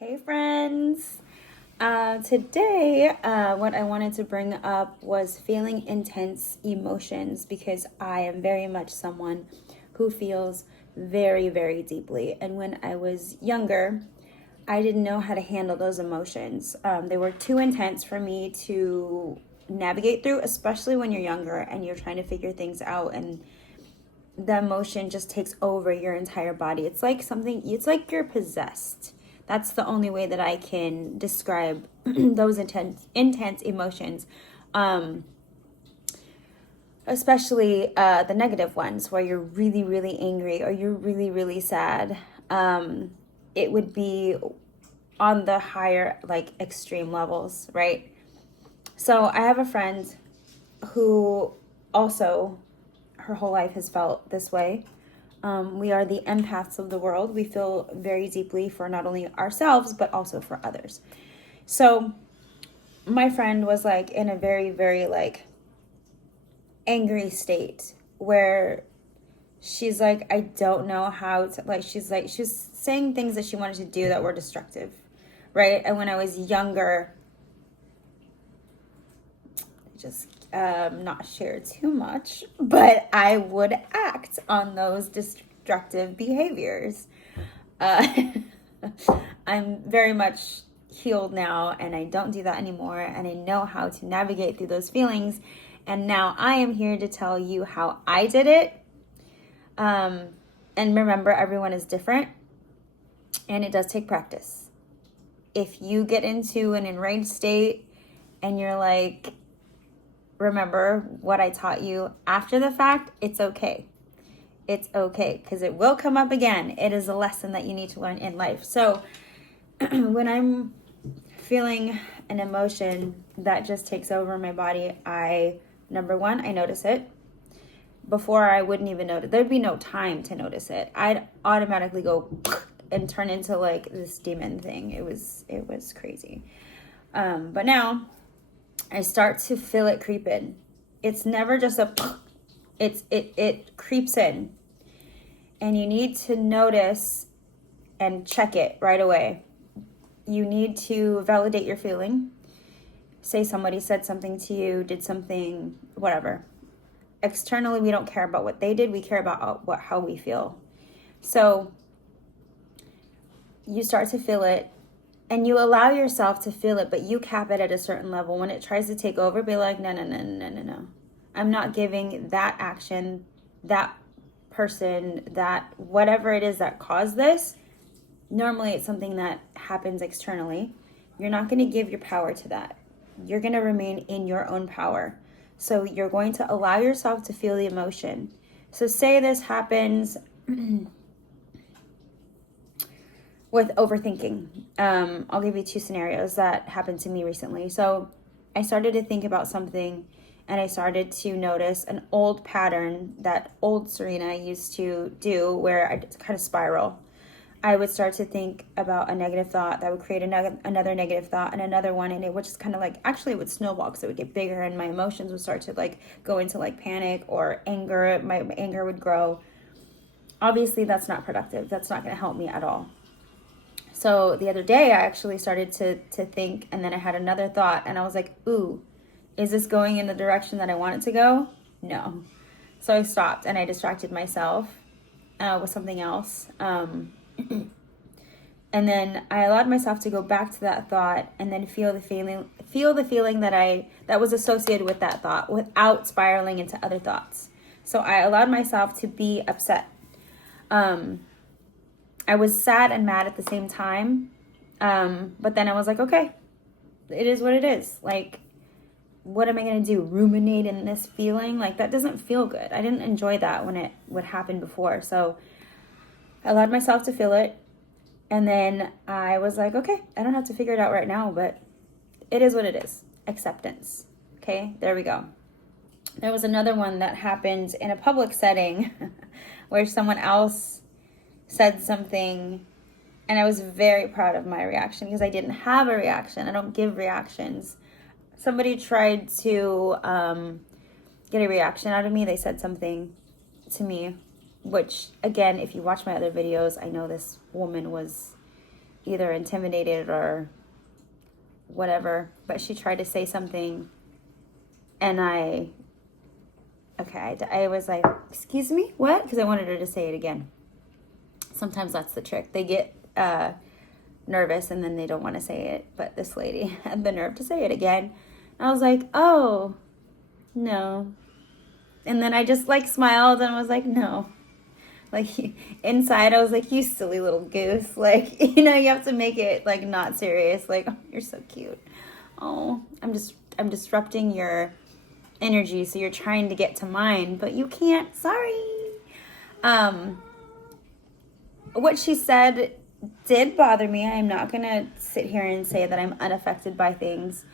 Hey friends! Today, what I wanted to bring up was feeling intense emotions because I am very much someone who feels very, very deeply. And when I was younger, I didn't know how to handle those emotions. They were too intense for me to navigate through, especially when you're younger and you're trying to figure things out and the emotion just takes over your entire body. It's like you're possessed. That's the only way that I can describe those intense emotions. Um, Especially the negative ones where you're really, really angry or you're really, really sad. It would be on the higher, like extreme levels, right? So I have a friend who also her whole life has felt this way. We are the empaths of the world. We feel very deeply for not only ourselves, but also for others. So my friend was like in a very, very like angry state where she's like, I don't know how to, like, she was saying things that she wanted to do that were destructive, right? And when I was younger, just not share too much, but I would act on those destructive behaviors. Uh, I'm very much healed now and I don't do that anymore, and I know how to navigate through those feelings. And now I am here to tell you how I did it. And remember, everyone is different and it does take practice. If you get into an enraged state and you're like, remember what I taught you after the fact, it's okay. It's okay because it will come up again. It is a lesson that you need to learn in life. So when I'm feeling an emotion that just takes over my body, number one, I notice it. Before, I wouldn't even notice. There'd be no time to notice it. I'd automatically go and turn into like this demon thing. It was crazy. But now I start to feel it creep in. It's never just it creeps in. And you need to notice and check it right away. You need to validate your feeling. Say somebody said something to you, did something, whatever. Externally, we don't care about what they did. We care about how we feel. So you start to feel it and you allow yourself to feel it, but you cap it at a certain level. When it tries to take over, be like, no, no, no, no, no, no. I'm not giving that action, that person, that whatever it is that caused this. Normally, it's something that happens externally. You're not going to give your power to that. You're going to remain in your own power. So you're going to allow yourself to feel the emotion. So say this happens with overthinking. I'll give you two scenarios that happened to me recently. So I started to think about something and I started to notice an old pattern that old Serena used to do where I kind of spiral. I would start to think about a negative thought that would create another negative thought and another one, and it would just kind of like, actually it would snowball because it would get bigger and my emotions would start to like go into like panic or anger. My anger would grow. Obviously that's not productive. That's not going to help me at all. So the other day I actually started to think, and then I had another thought and I was like, ooh, is this going in the direction that I want it to go? No. So I stopped and I distracted myself with something else. And then I allowed myself to go back to that thought and then feel the feeling that was associated with that thought without spiraling into other thoughts. So I allowed myself to be upset. I was sad and mad at the same time. But then I was like, okay, it is what it is. Like, what am I going to do? Ruminate in this feeling? Like, that doesn't feel good. I didn't enjoy that when it would happen before. So I allowed myself to feel it. And then I was like, okay, I don't have to figure it out right now, but it is what it is. Acceptance. Okay, there we go. There was another one that happened in a public setting where someone else said something, and I was very proud of my reaction because I didn't have a reaction. I don't give reactions. Somebody tried to get a reaction out of me. They said something to me, which, again, if you watch my other videos, I know this woman was, either intimidated or whatever, but she tried to say something, and I was like, excuse me, what? Because I wanted her to say it again. Sometimes that's the trick. They get nervous and then they don't want to say it, but this lady had the nerve to say it again. I was like, oh, no. And then I just like smiled and was like, no. Like inside I was like, you silly little goose. Like, you know, you have to make it like not serious. Like, oh, you're so cute. Oh, I'm disrupting your energy, so you're trying to get to mine, but you can't. Sorry. What she said did bother me. I'm not gonna sit here and say that I'm unaffected by things,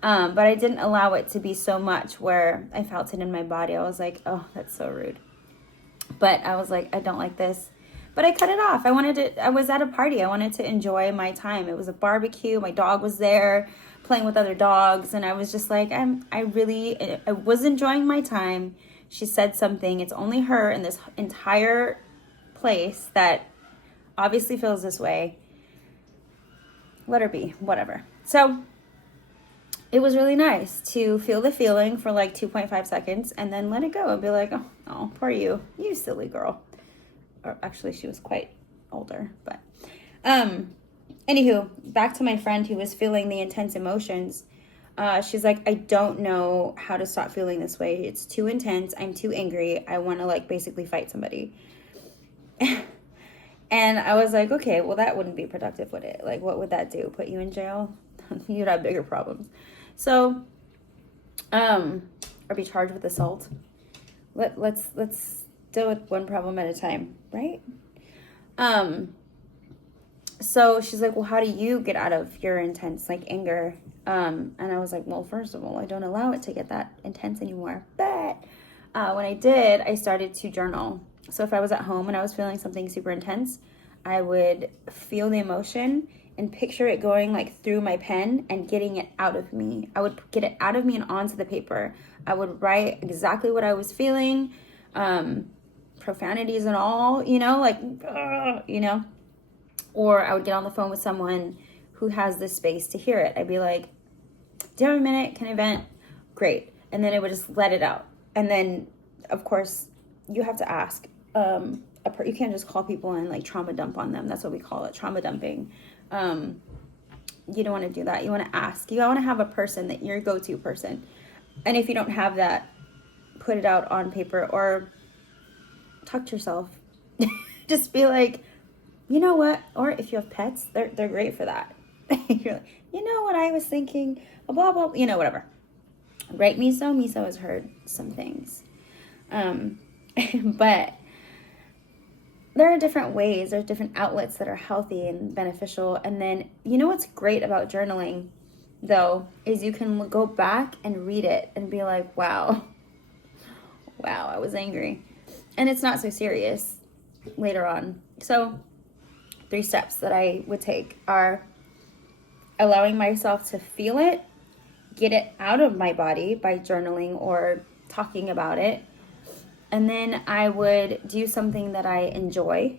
but I didn't allow it to be so much where I felt it in my body. I was like, oh, that's so rude. But I was like, I don't like this. But I cut it off. I was at a party. I wanted to enjoy my time. It was a barbecue. My dog was there playing with other dogs. And I was just like, I was enjoying my time. She said something. It's only her in this entire place that obviously feels this way. Let her be, whatever. So it was really nice to feel the feeling for like 2.5 seconds and then let it go and be like, oh, poor you silly girl. Or actually, she was quite older, but anywho, back to my friend who was feeling the intense emotions. She's like, I don't know how to stop feeling this way. It's too intense. I'm too angry. I want to like basically fight somebody. And I was like, okay, well, that wouldn't be productive, would it? Like, what would that do? Put you in jail? You'd have bigger problems. So, or be charged with assault. Let's deal with one problem at a time, right? So she's like, well, how do you get out of your intense, like, anger? And I was like, well, first of all, I don't allow it to get that intense anymore. But when I did, I started to journal. So if I was at home and I was feeling something super intense, I would feel the emotion and picture it going like through my pen and getting it out of me. I would get it out of me and onto the paper. I would write exactly what I was feeling, profanities and all, you know, like, you know. Or I would get on the phone with someone who has this space to hear it. I'd be like, do you have a minute? Can I vent? Great. And then I would just let it out. And then, of course, you have to ask. You can't just call people and like trauma dump on them. That's what we call it, trauma dumping. You don't want to do that. You want to ask. You want to have a person that your go-to person. And if you don't have that, put it out on paper or talk to yourself. Just be like, you know what? Or if you have pets, they're great for that. You're like, you know what I was thinking? Blah, blah, you know, whatever. Right, Miso? Miso has heard some things. But there are different ways, there's different outlets that are healthy and beneficial. And then, you know what's great about journaling, though, is you can go back and read it and be like, wow, I was angry. And it's not so serious later on. So 3 steps that I would take are allowing myself to feel it, get it out of my body by journaling or talking about it. And then I would do something that I enjoy.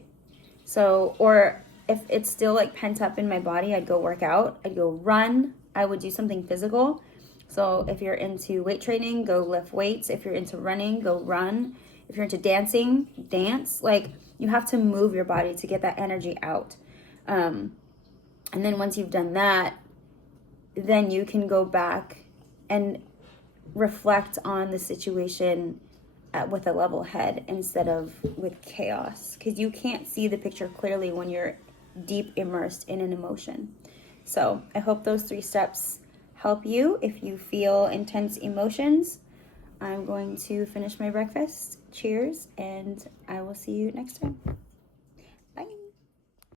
So, or if it's still like pent up in my body, I'd go work out. I'd go run. I would do something physical. So if you're into weight training, go lift weights. If you're into running, go run. If you're into dancing, dance. Like, you have to move your body to get that energy out. And then once you've done that, then you can go back and reflect on the situation with a level head instead of with chaos, because you can't see the picture clearly when you're deep immersed in an emotion. So I hope those 3 steps help you if you feel intense emotions. I'm going to finish my breakfast. Cheers, and I will see you next time.